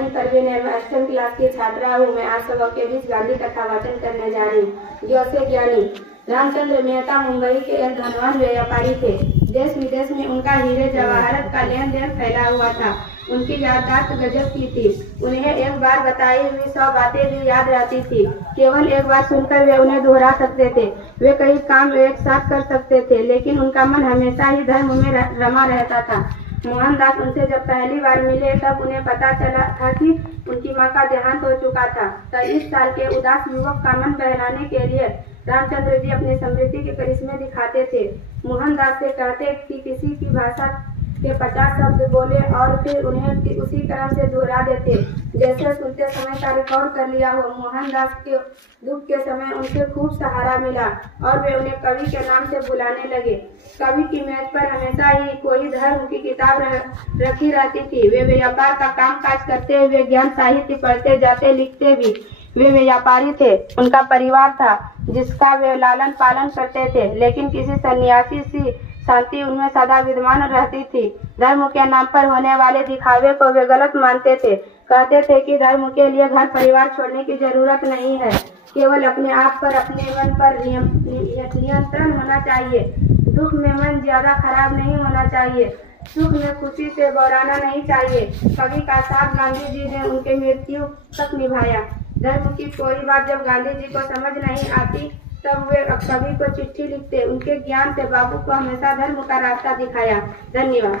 रानी परवीन है। मैं 8वीं क्लास की छात्रा हूँ। मैं आप सबके बीच गांधी कथा वाचन करने जा रही हूँ। ज्योति ज्ञानी रामचंद्र मेहता मुंबई के एक धनवान व्यापारी थे। देश विदेश में उनका हीरे जवाहरात का लेन देन फैला हुआ था। उनकी याददाश्त गजब की थी। उन्हें एक बार बताई हुई 100 बातें भी याद रहती थी। केवल एक बार सुनकर वे उन्हें दोहरा सकते थे। वे कई काम एक साथ कर सकते थे, लेकिन उनका मन हमेशा ही धर्म में रमा रहता था। मोहनदास उनसे जब पहली बार मिले तब उन्हें पता चला था कि उनकी मां का देहांत हो चुका था। 23 साल के उदास युवक का मन बहलाने के लिए रामचंद्र जी अपनी समृद्धि के करिश्मे दिखाते थे। मोहनदास से कहते कि किसी की भाषा के 50 शब्द बोले और फिर उन्हें उसी क्रम से दोहरा देते, जैसे सुनते समय का रिकॉर्ड कर लिया हो। मोहनदास के दुख के समय उनसे खूब सहारा मिला और वे उन्हें कवि के नाम से बुलाने लगे। कवि की मेज पर हमेशा ही कोई धर्म की किताब रखी रहती थी। वे व्यापार का काम काज करते हुए ज्ञान साहित्य पढ़ते जाते, लिखते भी। वे व्यापारी थे। उनका परिवार था जिसका वे लालन पालन करते थे, लेकिन किसी सन्यासी सी शांति उनमें सदा विद्यमान रहती थी। धर्म के नाम पर होने वाले दिखावे को वे गलत मानते थे। कहते थे कि धर्म के लिए घर परिवार छोड़ने की जरूरत नहीं है, केवल अपने आप पर, अपने मन पर नियंत्रण होना चाहिए। दुख में मन ज्यादा खराब नहीं होना चाहिए, सुख में खुशी से बौराना नहीं चाहिए। कवि का साथ गांधी जी ने उनके मृत्यु तक निभाया। धर्म की कोई बात जब गांधी जी को समझ नहीं आती तब वे कवि को चिट्ठी लिखते। उनके ज्ञान से बापू को हमेशा धर्म का रास्ता दिखाया। धन्यवाद।